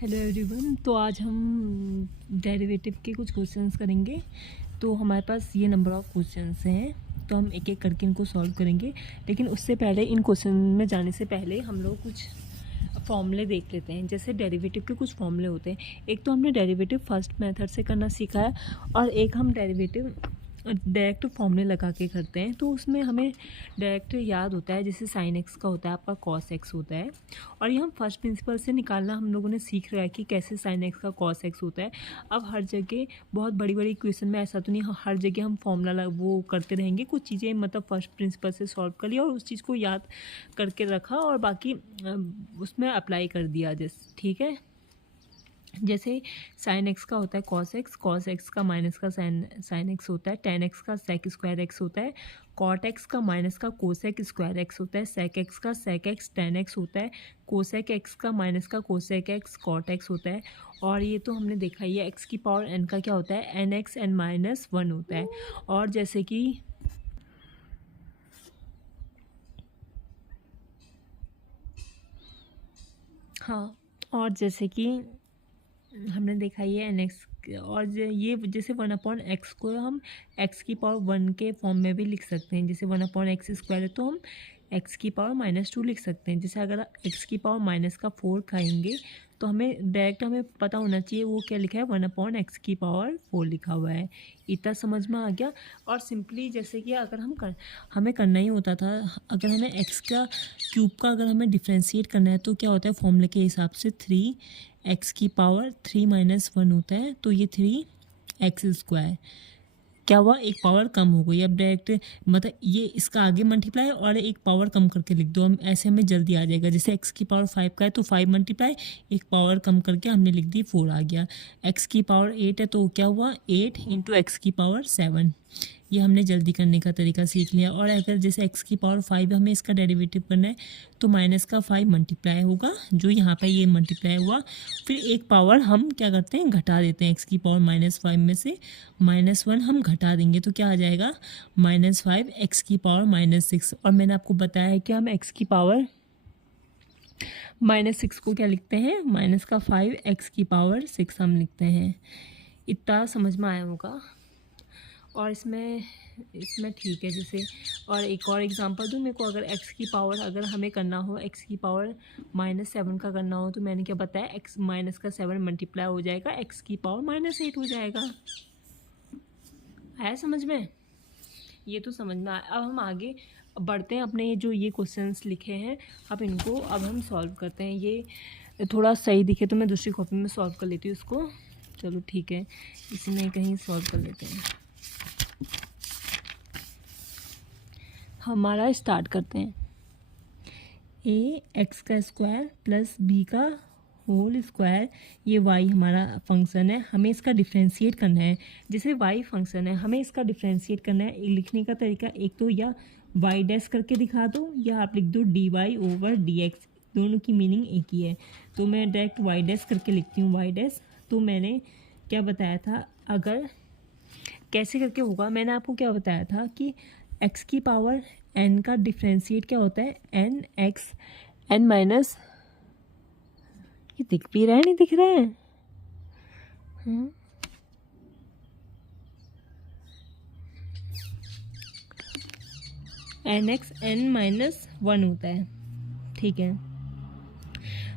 Hello everyone. तो आज हम डेरिवेटिव के कुछ क्वेश्चंस करेंगे। तो हमारे पास ये नंबर ऑफ़ क्वेश्चंस हैं, तो हम एक एक करके इनको सॉल्व करेंगे। लेकिन उससे पहले, इन क्वेश्चन में जाने से पहले हम लोग कुछ फॉर्मूले देख लेते हैं। जैसे डेरिवेटिव के कुछ फॉर्मूले होते हैं। एक तो हमने डेरिवेटिव फर्स्ट मेथड से करना सीखा है, और एक हम डेरिवेटिव डायरेक्ट फॉर्मूले लगा के करते हैं। तो उसमें हमें डायरेक्ट याद होता है, जैसे साइन एक्स का होता है, आपका कॉस एक्स होता है। और ये हम फर्स्ट प्रिंसिपल से निकालना हम लोगों ने सीख रहा है कि कैसे साइन एक्स का कॉस एक्स होता है। अब हर जगह बहुत बड़ी बड़ी क्वेश्चन में ऐसा तो नहीं, हर जगह हम फॉर्मूला वो करते रहेंगे। कुछ चीज़ें मतलब फर्स्ट प्रिंसिपल से सॉल्व कर लिया और उस चीज़ को याद करके रखा, और बाकी उसमें अप्लाई कर दिया। जैसे ठीक है, जैसे साइन एक्स का होता है कॉस एक्स का माइनस का साइन एक्स होता है, टेन एक्स का सेक स्क्वायर एक्स होता है, कॉट एक्स का माइनस का कोसेक स्क्वायर एक्स होता है, सेक एक्स का सेक एक्स टेन एक्स होता है, कोसेक एक्स का माइनस का कोसेक एक्स कॉट एक्स होता है। और ये तो हमने देखा ही है, एक्स की पावर एन का क्या होता है, n x n minus one होता है। और जैसे कि हाँ, और जैसे कि हमने देखा ये एन एक्स, और ये जैसे वन अपॉन एक्स को हम एक्स की पावर वन के फॉर्म में भी लिख सकते हैं। जैसे वन अपॉन एक्स स्क्वायर है तो हम एक्स की पावर माइनस टू लिख सकते हैं। जैसे अगर एक्स की पावर माइनस का फोर खाएंगे तो हमें डायरेक्ट पता होना चाहिए वो क्या लिखा है, वन अपॉन एक्स की पावर फोर लिखा हुआ है। इतना समझ में आ गया। और सिंपली जैसे कि अगर हमें करना ही होता था, अगर हमें एक्स का क्यूब का अगर हमें डिफ्रेंशिएट करना है तो क्या होता है, फॉर्मूले के हिसाब से थ्री एक्स की पावर थ्री माइनस वन होता है। तो ये थ्री एक्स स्क्वायर क्या हुआ, एक पावर कम हो गई। अब डायरेक्ट मतलब ये इसका आगे मल्टीप्लाई और एक पावर कम करके लिख दो, हम ऐसे हमें जल्दी आ जाएगा। जैसे एक्स की पावर फाइव का है तो फाइव मल्टीप्लाई एक पावर कम करके हमने लिख दी फोर आ गया। एक्स की पावर एट है तो क्या हुआ, एट इंटू एक्स की पावर सेवन। ये हमने जल्दी करने का तरीका सीख लिया। और अगर जैसे एक्स की पावर फाइव हमें इसका डेरिवेटिव करना है तो माइनस का फाइव मल्टीप्लाई होगा, जो यहाँ पे ये मल्टीप्लाई हुआ। फिर एक पावर हम क्या करते हैं, घटा देते हैं। एक्स की पावर माइनस फाइव में से माइनस वन हम घटा देंगे तो क्या आ जाएगा, माइनस फाइव एक्स की पावर माइनस सिक्स। और मैंने आपको बताया है कि हम एक्स की पावर माइनस सिक्स को क्या लिखते हैं, माइनस का फाइव एक्स की पावर सिक्स हम लिखते हैं। इतना समझ में आया होगा। और इसमें ठीक है। जैसे और एक और एग्जांपल दूँ, मेरे को अगर एक्स की पावर अगर हमें करना हो, एक्स की पावर माइनस सेवन का करना हो, तो मैंने क्या बताया, एक्स माइनस का सेवन मल्टीप्लाई हो जाएगा, एक्स की पावर माइनस एट हो जाएगा। आया समझ में? ये तो समझ में आया। अब हम आगे बढ़ते हैं, अपने ये क्वेश्चंस लिखे हैं अब इनको अब हम सॉल्व करते हैं। ये थोड़ा सही दिखे तो मैं दूसरी कॉपी में सॉल्व कर लेती हूँ इसको। चलो ठीक है, इसी में कहीं सॉल्व कर लेते हैं। हमारा स्टार्ट करते हैं। ए एक्स का स्क्वायर प्लस बी का होल स्क्वायर, ये वाई हमारा फंक्शन है, हमें इसका डिफ्रेंशिएट करना है। जैसे वाई फंक्शन है, हमें इसका डिफ्रेंशिएट करना है। लिखने का तरीका एक तो या वाई डैश करके दिखा दो, या आप लिख दो d y over d x. दोनों की मीनिंग एक ही है। तो मैं डायरेक्ट वाई डैश करके लिखती हूँ, वाई डैश। तो मैंने क्या बताया था, अगर कैसे करके होगा, मैंने आपको क्या बताया था कि एक्स की पावर एन का डिफ्रेंशिएट क्या होता है, एन एक्स एन माइनस, ये दिख भी रहा है नहीं दिख रहा है, n x n minus one होता है। ठीक है,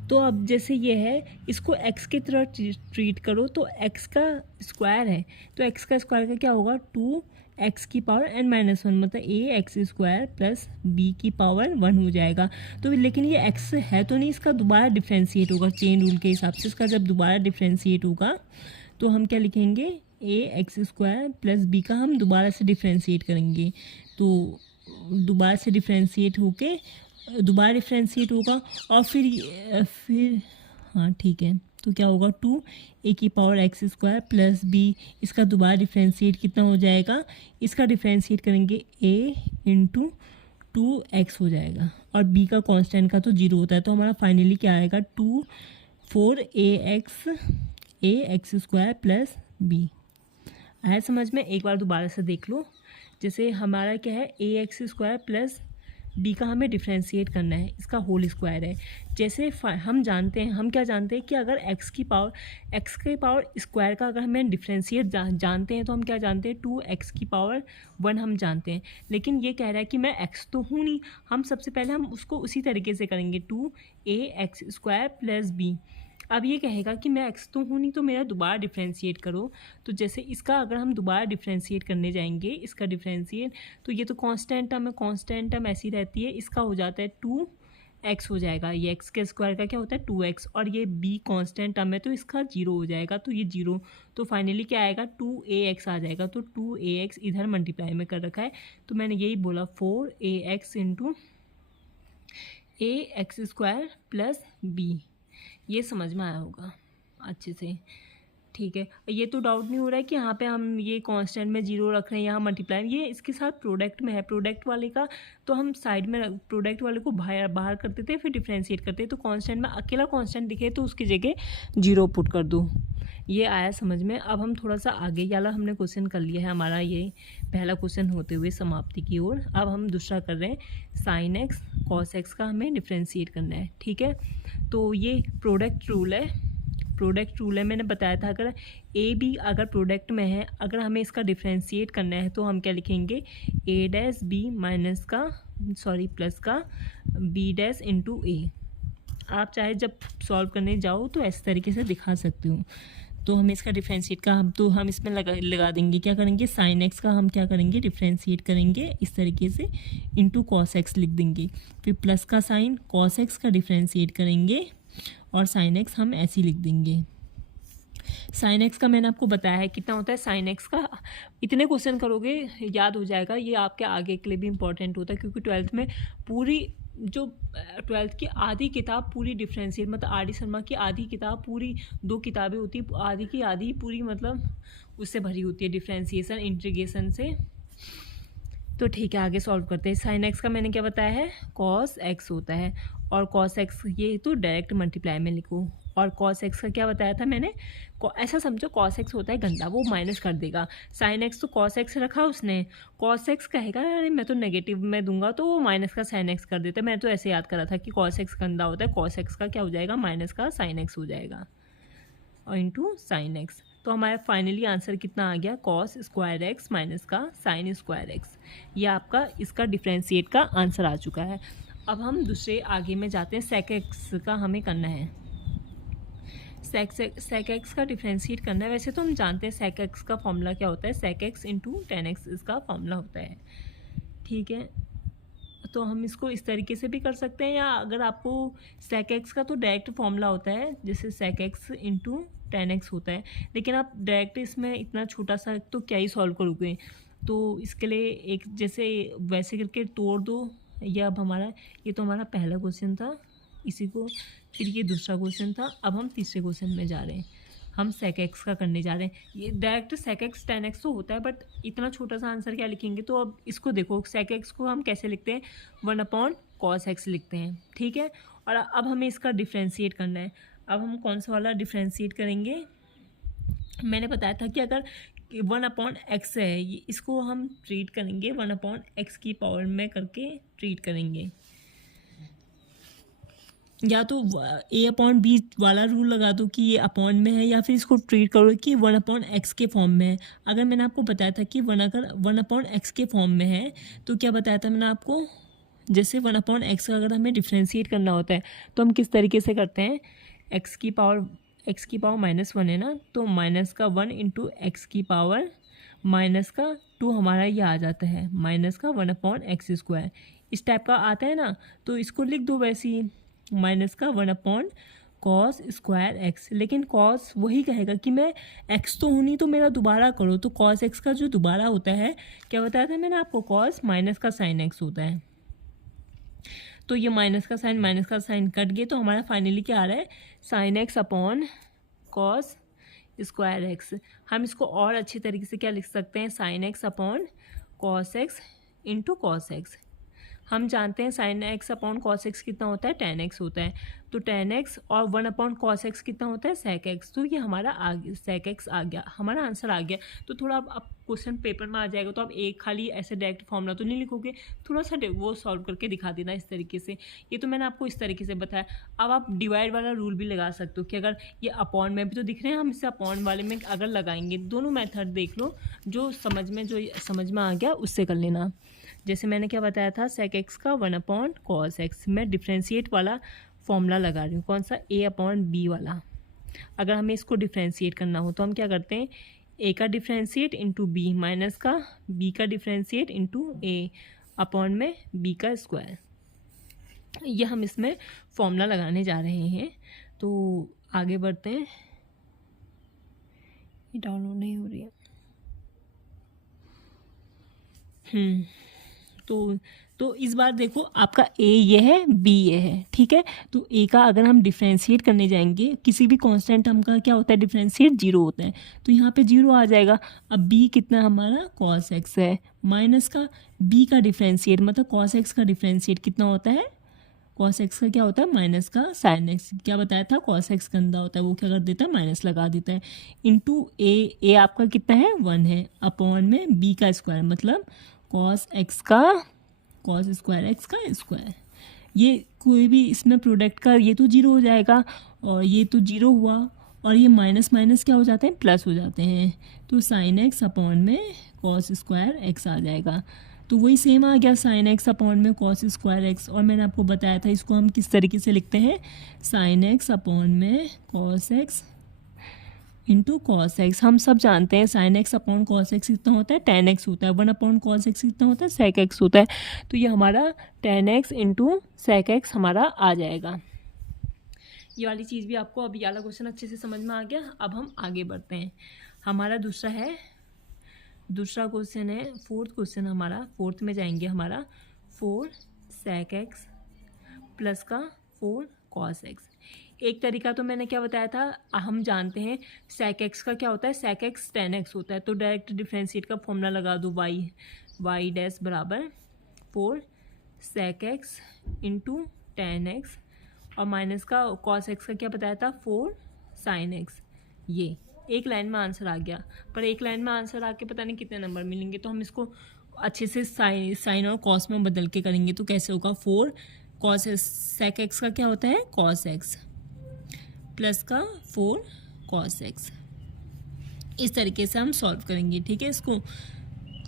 तो अब जैसे ये है, इसको x की तरह ट्रीट करो तो x का स्क्वायर है, तो x का स्क्वायर का क्या होगा, टू एक्स की पावर एन माइनस वन, मतलब ए एक्स स्क्वायर प्लस बी की पावर वन हो जाएगा। तो लेकिन ये x है तो नहीं, इसका दोबारा डिफ्रेंशिएट होगा चेन रूल के हिसाब से। इसका जब दोबारा डिफ्रेंशिएट होगा तो हम क्या लिखेंगे, ए एक्स स्क्वायर प्लस बी का हम दोबारा से डिफ्रेंशिएट करेंगे। तो दोबारा से डिफ्रेंशिएट होके दोबारा डिफ्रेंशिएट होगा, और फिर हाँ ठीक है, तो क्या होगा, टू ए की power x square plus b, इसका दोबारा डिफ्रेंशिएट कितना हो जाएगा, इसका डिफ्रेंशिएट करेंगे ए इंटू टू एक्स हो जाएगा, और बी का कांस्टेंट का तो जीरो होता है। तो हमारा फाइनली क्या आएगा, two four a x square plus b. आया समझ में? एक बार दोबारा से देख लो। जैसे हमारा क्या है, ए एक्स स्क्वायर प्लस बी का हमें डिफ्रेंशिएट करना है, इसका होल स्क्वायर है। जैसे हम जानते हैं, हम क्या जानते हैं कि अगर एक्स के पावर स्क्वायर का अगर हमें डिफ्रेंशिएट जानते हैं तो हम क्या जानते हैं 2x⁻1 हम जानते हैं। लेकिन ये कह रहा है कि मैं x तो हूँ नहीं, हम सबसे पहले हम उसको उसी तरीके से करेंगे 2ax² + b। अब ये कहेगा कि मैं x तो हूँ नहीं तो मेरा दोबारा डिफ्रेंशिएट करो। तो जैसे इसका अगर हम दोबारा डिफ्रेंशिएट करने जाएंगे, इसका डिफ्रेंशिएट, तो ये तो कांस्टेंट टर्म है, कांस्टेंट टर्म ऐसी रहती है, इसका हो जाता है 2x हो जाएगा, ये एक्स के स्क्वायर का क्या होता है 2x, और ये b कांस्टेंट टर्म है तो इसका 0 हो जाएगा, तो ये 0, तो फाइनली क्या आएगा 2ax आ जाएगा। तो 2ax इधर मल्टीप्लाई में कर रखा है, तो मैंने यही बोला 4ax × ax² + b। ये समझ में आया होगा अच्छे से, ठीक है। ये तो डाउट नहीं हो रहा है कि यहाँ पे हम ये कांस्टेंट में 0 रख रहे हैं, यहाँ मल्टीप्लाई, ये इसके साथ प्रोडक्ट में है, प्रोडक्ट वाले का तो हम साइड में प्रोडक्ट वाले को बाहर कर देते हैं, फिर डिफ्रेंशिएट करते हैं। तो कांस्टेंट में अकेला कांस्टेंट दिखे तो उसकी जगह 0 पुट कर दो। ये आया समझ में। अब हम थोड़ा सा आगे वाला हमने क्वेश्चन कर लिया है, हमारा ये पहला क्वेश्चन होते हुए समाप्ति की ओर। अब हम दूसरा कर रहे हैं sin x cos x का हमें डिफ्रेंशिएट करना है, ठीक है। तो ये प्रोडक्ट रूल है, मैंने बताया था अगर ए बी अगर प्रोडक्ट में है, अगर हमें इसका डिफ्रेंशिएट करना है तो हम क्या लिखेंगे a' प्लस का b' × a। आप चाहे जब सॉल्व करने जाओ तो इस तरीके से दिखा सकते हो। तो हमें इसका डिफ्रेंशिएट का हम इसमें लगा देंगे, क्या करेंगे sin x का हम क्या करेंगे डिफ्रेंशिएट करेंगे इस तरीके से × cos x लिख देंगे, फिर प्लस का साइन cos x का डिफ्रेंशिएट करेंगे और sin x हम ऐसे ही लिख देंगे। sin x का मैंने आपको बताया है कितना होता है sin x का, इतने क्वेश्चन करोगे याद हो जाएगा। ये आपके आगे के लिए भी इम्पोर्टेंट होता है, क्योंकि 12th में पूरी जो 12th की आधी किताब पूरी डिफ्रेंशिएट, मतलब R.D. शर्मा की आधी किताब, पूरी 2 किताबें होती है, आधी की आधी पूरी मतलब उससे भरी होती है, डिफ्रेंशिएशन इंटीग्रेशन से। तो ठीक है, आगे सॉल्व करते हैं। sin x का मैंने क्या बताया है cos x होता है, और cos x ये तो डायरेक्ट मल्टीप्लाई में लिखो, और cos x का क्या बताया था मैंने, ऐसा समझो cos x होता है गंदा, वो माइनस कर देगा। sin x तो cos x रखा उसने, cos x कहेगा अरे मैं तो नेगेटिव में दूंगा तो वो माइनस का sin x कर देता है। मैं तो ऐसे याद करा था कि cos x गंदा होता है, cos x का क्या हो जाएगा माइनस का sin x हो जाएगा और × sin x। तो हमारा फाइनली आंसर कितना आ गया cos² x माइनस का sin² x। ये आपका इसका डिफ्रेंशिएट का आंसर आ चुका है। अब हम दूसरे आगे में जाते हैं, sec x का हमें करना है, sec x का डिफ्रेंशिएट करना है। वैसे तो हम जानते हैं sec x का फॉर्मूला क्या होता है, sec x × tan x इसका फॉर्मूला होता है, ठीक है। तो हम इसको इस तरीके से भी कर सकते हैं, या अगर आपको sec x का तो डायरेक्ट फॉर्मूला होता है, जैसे sec x × tan x होता है, लेकिन आप डायरेक्ट इसमें इतना छोटा सा तो क्या ही सॉल्व करोगे। तो इसके लिए एक जैसे वैसे करके तोड़ दो। या अब ये तो हमारा पहला क्वेश्चन था, इसी को फिर ये दूसरा क्वेश्चन था। अब हम तीसरे क्वेश्चन में जा रहे हैं, हम sec x का करने जा रहे हैं। ये direct sec x tan x तो होता है, बट इतना छोटा सा आंसर क्या लिखेंगे। तो अब इसको देखो, sec x को हम कैसे लिखते हैं 1/cos x लिखते हैं, ठीक है। और अब हमें इसका डिफ्रेंशिएट करना है। अब हम कौन सा वाला डिफ्रेंशिएट करेंगे, मैंने बताया था कि अगर 1/x है, इसको हम ट्रीट करेंगे 1/x की पावर में करके ट्रीट करेंगे, या तो a/b वाला रूल लगा दो कि ये अपॉन में है, या फिर इसको ट्रीट करो कि 1/x के फॉर्म में है। अगर मैंने आपको बताया था कि अगर 1/x के फॉर्म में है तो क्या बताया था मैंने आपको, जैसे 1/x का अगर हमें डिफ्रेंशिएट करना होता है तो हम किस तरीके से करते हैं, x की पावर -1 है ना, तो माइनस का 1 × x की पावर -2 हमारा ये आ जाता है, माइनस का 1/x²। इस टाइप का आता है ना, तो इसको लिख दो वैसे ही, माइनस का 1/cos² x। लेकिन cos वही कहेगा कि मैं x तो हूँ नहीं तो मेरा दोबारा करो। तो cos x का जो दोबारा होता है, क्या बताया था मैंने आपको, cos माइनस का sin x होता है। तो ये माइनस का साइन कट गए, तो हमारा फाइनली क्या आ रहा है sin x/cos² x। हम इसको और अच्छी तरीके से क्या लिख सकते हैं, sin x/cos x × cos x। हम जानते हैं sine x upon cos x कितना होता है, टेन एक्स होता है। तो टेन एक्स और वन अपॉन कॉस एक्स कितना होता है, सेक एक्स। तो ये हमारा आ गया, सेक एक्स आ गया, हमारा आंसर आ गया। तो थोड़ा अब क्वेश्चन पेपर में आ जाएगा तो आप एक खाली ऐसे डायरेक्ट फॉर्मूला तो नहीं लिखोगे, थोड़ा सा वो सॉल्व करके दिखा देना इस तरीके से। ये तो मैंने आपको इस तरीके से बताया। अब आप डिवाइड वाला रूल भी लगा सकते हो कि अगर ये अपॉन में भी तो दिख रहे हैं, हम इसे अपॉन वाले में अगर लगाएंगे, दोनों मेथड देख लो, जो समझ में आ गया उससे कर लेना। जैसे मैंने क्या बताया था, सेक एक्स का वन अपॉन कॉस एक्स, मैं डिफ्रेंशिएट वाला फॉर्मूला लगा रही हूँ, कौन सा, ए अपॉन बी वाला। अगर हमें इसको डिफ्रेंशिएट करना हो तो हम क्या करते हैं, ए का डिफ्रेंशिएट इंटू बी माइनस का बी का डिफ्रेंशिएट इंटू ए अपॉन में बी का स्क्वायर। ये हम इसमें फॉर्मूला लगाने जा रहे हैं। तो आगे बढ़ते हैं, ये डाउनलोड नहीं हो रही है। तो इस बार देखो, आपका ए ये है, बी ये है, ठीक है। तो ए का अगर हम डिफ्रेंशिएट करने जाएंगे, किसी भी कांस्टेंट हम का क्या होता है, डिफ्रेंशिएट जीरो होता है, तो यहाँ पे जीरो आ जाएगा। अब बी कितना हमारा कॉस एक्स है, माइनस का बी का डिफ्रेंशिएट, मतलब कॉस एक्स का डिफ्रेंशिएट कितना होता है, कॉस एक्स का क्या होता है, माइनस का साइन एक्स। क्या बताया था, कॉस एक्स गंदा होता है, वो क्या कर देता है, माइनस लगा देता है, इंटू ए आपका कितना है, वन है, अपॉन में बी का स्क्वायर, मतलब कॉस एक्स का कॉस स्क्वायर एक्स का स्क्वायर। ये कोई भी इसमें प्रोडक्ट का ये तो जीरो हो जाएगा, और ये तो जीरो हुआ, और ये माइनस माइनस क्या हो जाते हैं, प्लस हो जाते हैं। तो साइन एक्स अपॉन में कॉस स्क्वायर एक्स आ जाएगा। तो वही सेम आ गया, साइन एक्स अपॉन में कॉस स्क्वायर एक्स। और मैंने आपको बताया था इसको हम किस तरीके से लिखते हैं, साइन एक्स अपॉन में cos x into cos x. हम सब जानते हैं sine x upon cos x कितना होता है, टेन एक्स होता है, वन अपॉन कॉस एक्स कितना होता है, सेक एक्स होता है। तो ये हमारा tan x into sec x हमारा आ जाएगा। ये वाली चीज़ भी आपको अब ये वाला क्वेश्चन अच्छे से समझ में आ गया। अब हम आगे बढ़ते हैं, हमारा दूसरा क्वेश्चन है, फोर्थ क्वेश्चन हमारा, फोर्थ में जाएंगे हमारा, फोर सेक एक्स प्लस का फोर कॉस एक्स। एक तरीका तो मैंने क्या बताया था, हम जानते हैं सेक एक्स का क्या होता है, सेक एक्स टेन एक्स होता है। तो डायरेक्ट डिफ्रेंशिएट का फॉर्मूला लगा दो, वाई डैश बराबर four sec x into tan x, और माइनस का कॉस एक्स का क्या बताया था, फोर साइन एक्स। ये एक लाइन में आंसर आ गया, पर एक लाइन में आंसर आके पता नहीं कितने नंबर मिलेंगे। तो हम इसको अच्छे से साइन और कॉस में बदल के करेंगे। तो कैसे होगा, फोर कॉस सेक एक्स का क्या होता है, कॉस एक्स प्लस का फोर कॉस एक्स। इस तरीके से हम सॉल्व करेंगे, ठीक है। इसको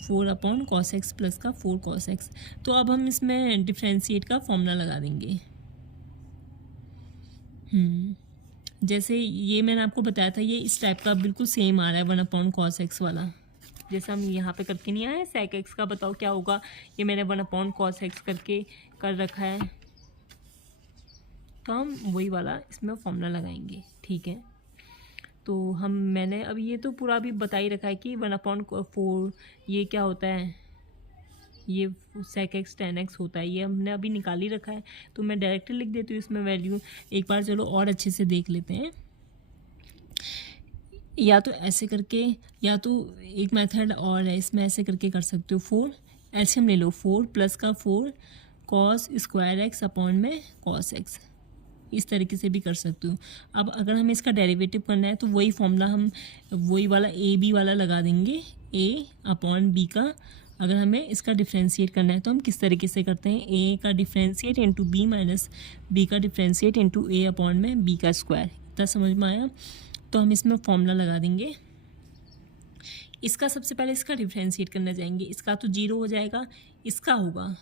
four upon cos x plus का फोर कॉस एक्स। तो अब हम इसमें डिफ्रेंशिएट का फॉर्मूला लगा देंगे। जैसे ये मैंने आपको बताया था, ये इस टाइप का बिल्कुल सेम आ रहा है, वन अपॉन कॉस एक्स वाला। जैसे हम यहाँ पे करके नहीं आए सेक एक्स का, बताओ क्या होगा, ये मैंने वन अपॉन कॉस एक्स करके कर रखा है, तो हम वही वाला इसमें फॉर्मूला लगाएंगे, ठीक है। तो मैंने अब ये तो पूरा भी बता ही रखा है कि वन अपॉन फोर ये क्या होता है, ये सेक एक्स टेन एक्स होता है, ये हमने अभी निकाल ही रखा है। तो मैं डायरेक्टली लिख देती हूँ इसमें वैल्यू। एक बार चलो और अच्छे से देख लेते हैं, या तो ऐसे करके, या तो एक मेथड और है, इसमें ऐसे करके कर सकते हो, फोर एलसीएम ले लो, फोर प्लस का four cos square x upon में कॉस एक्स, इस तरीके से भी कर सकते हो। अब अगर हमें इसका डेरिवेटिव करना है तो वही फॉर्मूला हम वही वाला ए बी वाला लगा देंगे, ए अपॉन बी का। अगर हमें इसका डिफ्रेंशिएट करना है तो हम किस तरीके से करते हैं, ए का differentiate into b minus b का डिफ्रेंशिएट इंटू ए अपॉन में बी का स्क्वायर। इतना समझ में आया। तो हम इसमें फॉर्मूला लगा देंगे। इसका सबसे पहले इसका डिफ्रेंशिएट करना जाएंगे, इसका तो जीरो हो जाएगा, इसका होगा,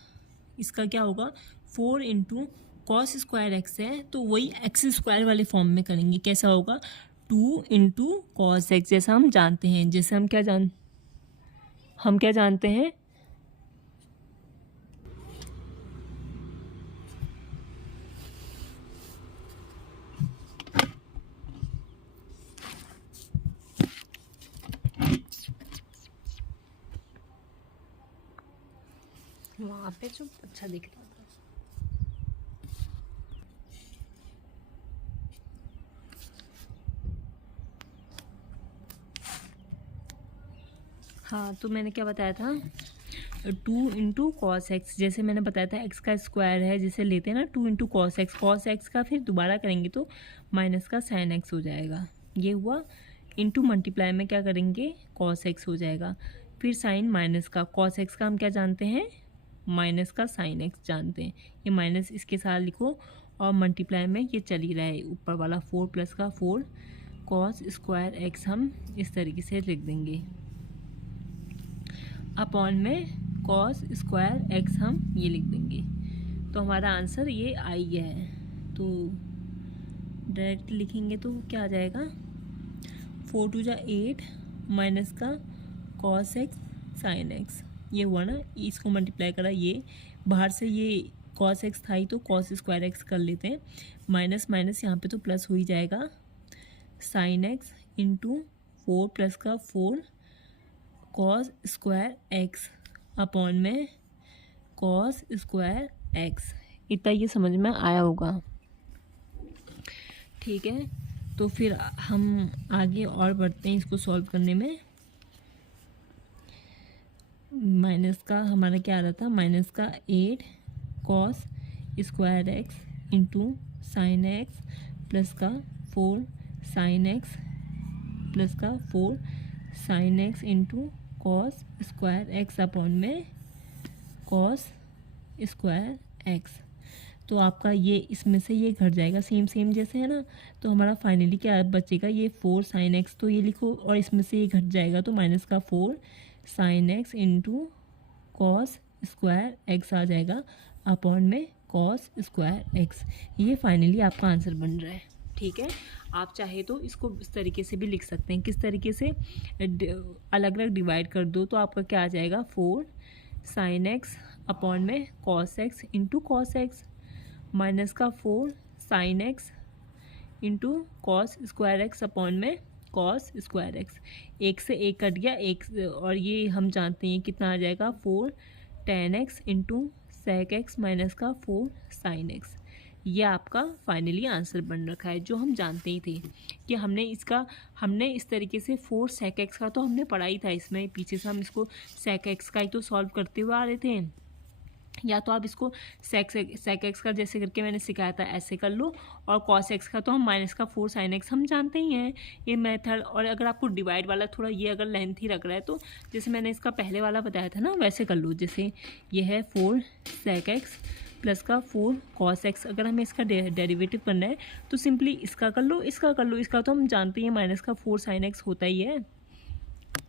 इसका क्या होगा, four into cos square x है तो वही एक्स स्क्वायर वाले फॉर्म में करेंगे। कैसा होगा, टू इंटू कॉस एक्स, जैसा हम जानते हैं, जैसे हम क्या जानते हैं, वहाँ पे जो अच्छा दिख रहा था। हाँ, तो मैंने क्या बताया था, 2 इंटू कॉस एक्स, जैसे मैंने बताया था एक्स का स्क्वायर है जिसे लेते हैं ना 2 इंटू कॉस एक्स का फिर दोबारा करेंगे तो माइनस का साइन एक्स हो जाएगा, ये हुआ। इंटू मल्टीप्लाई में क्या करेंगे कॉस एक्स हो जाएगा, फिर साइन माइनस का, कॉस एक्स का हम क्या जानते हैं माइनस का साइन एक्स जानते हैं, ये माइनस इसके साथ लिखो और मल्टीप्लाई में ये चल ही रहा है ऊपर वाला 4 प्लस का 4 कॉस स्क्वायर एक्स हम इस तरीके से लिख देंगे, अपॉन में कॉस स्क्वायर एक्स हम ये लिख देंगे। तो हमारा आंसर ये आ गया है। तो डायरेक्ट लिखेंगे तो क्या आ जाएगा 4 2 जा 8 माइनस का कॉस एक्स साइन एक्स, ये हुआ ना, इसको मल्टीप्लाई करा, ये बाहर से ये कॉस एक्स था ही तो कॉस स्क्वायर एक्स कर लेते हैं, माइनस माइनस यहाँ पे तो प्लस हो ही जाएगा, साइन एक्स इंटू 4 प्लस का 4 कॉस स्क्वायर एक्स अपॉन में कॉस स्क्वायर एक्स। इतना ये समझ में आया होगा, ठीक है। तो फिर हम आगे और बढ़ते हैं इसको सॉल्व करने में। माइनस का हमारा क्या आ रहा था, माइनस का 8 cos square x into sine x plus का 4 साइन एक्स प्लस का 4 sine x into cos square x upon में कॉस स्क्वायर एक्स। तो आपका ये इसमें से ये घट जाएगा, सेम सेम जैसे है ना, तो हमारा फाइनली क्या बचेगा, ये 4 साइन एक्स, तो ये लिखो और इसमें से ये घट जाएगा तो माइनस का 4 sine x into cos square x आ जाएगा अपॉन में कॉस स्क्वायर एक्स। ये फाइनली आपका आंसर बन रहा है, ठीक है। आप चाहे तो इसको इस तरीके से भी लिख सकते हैं, किस तरीके से अलग अलग डिवाइड कर दो तो आपका क्या आ जाएगा 4 साइन एक्स अपॉन में cos x into cos x minus का 4 sine x into cos square x upon में कॉस स्क्वायर एक्स। एक से एक कट गया, एक और ये हम जानते हैं कितना आ जाएगा 4 tan x into sec x minus का 4 साइन एक्स। ये आपका फाइनली आंसर बन रखा है, जो हम जानते ही थे कि हमने इस तरीके से 4 सेक एक्स का तो हमने पढ़ा ही था, इसमें पीछे से हम इसको सेक एक्स का ही तो सॉल्व करते हुए आ रहे थे। या तो आप इसको सेक एक्स का जैसे करके मैंने सिखाया था ऐसे कर लो, और कॉस एक्स का तो हम माइनस का 4 साइन एक्स हम जानते ही हैं ये मेथड। और अगर आपको डिवाइड वाला थोड़ा ये अगर लेंथ ही रख रहा है तो जैसे मैंने इसका पहले वाला बताया था ना वैसे कर लो, जैसे ये है 4 सेक एक्स प्लस का 4 कॉस एक्स। अगर हमें इसका डेरिवेटिव करना है तो सिंपली इसका कर लो, इसका कर लो, इसका तो हम जानते हैं माइनस का 4 साइन एक्स होता ही है,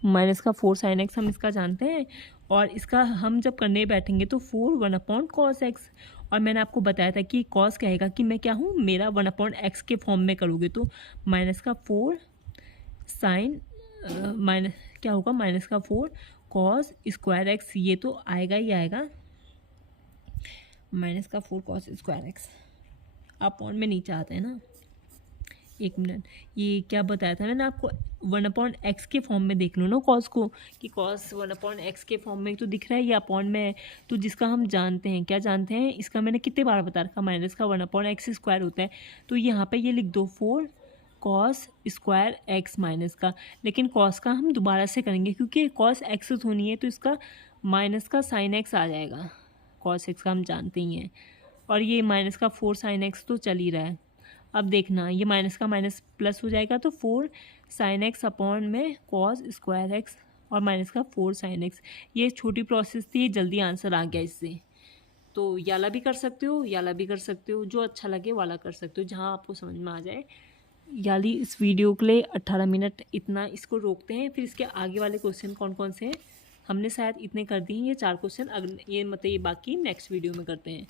माइनस का 4 साइन एक्स हम इसका जानते हैं। और इसका हम जब करने बैठेंगे तो 4 1 अपॉन कॉस एक्स, और मैंने आपको बताया था कि कॉस कहेगा कि मैं क्या हूँ, मेरा 1 अपॉन एक्स के फॉर्म में करोगे तो माइनस का 4 साइन माइनस क्या होगा माइनस का 4 कॉस स्क्वायर एक्स, ये तो आएगा ही आएगा, माइनस का 4 कॉस स्क्वायर एक्स अपॉन में नीचे आता है ना। एक मिनट, ये क्या बताया था मैंने आपको, 1 अपॉन एक्स के फॉर्म में देख लो ना कॉस को, कि कॉस 1 अपॉन एक्स के फॉर्म में तो दिख रहा है, ये अपॉन में है तो जिसका हम जानते हैं, क्या जानते हैं, इसका मैंने कितने बार बता रखा, माइनस का 1 अपॉन एक्स स्क्वायर होता है। तो यहाँ पे ये लिख दो 4 कॉस स्क्वायर एक्स माइनस का, लेकिन कॉस का हम दोबारा से करेंगे क्योंकि कॉस एक्स होनी है तो इसका माइनस का साइन एक्स आ जाएगा, कॉस एक्स का हम जानते ही हैं। और ये माइनस का 4 साइन एक्स तो चल ही रहा है। अब देखना ये माइनस का माइनस प्लस हो जाएगा तो 4 साइन एक्स अपॉन में कॉस स्क्वायर एक्स और माइनस का 4 साइन एक्स। ये छोटी प्रोसेस थी, जल्दी आंसर आ गया इससे। तो याला भी कर सकते हो, याला भी कर सकते हो, जो अच्छा लगे वाला कर सकते हो, जहाँ आपको समझ में आ जाए। याली इस वीडियो के लिए 18 मिनट इतना इसको रोकते हैं, फिर इसके आगे वाले क्वेश्चन कौन कौन से हैं हमने शायद इतने कर दिए, ये 4 क्वेश्चन अगले ये मतलब ये बाकी नेक्स्ट वीडियो में करते हैं।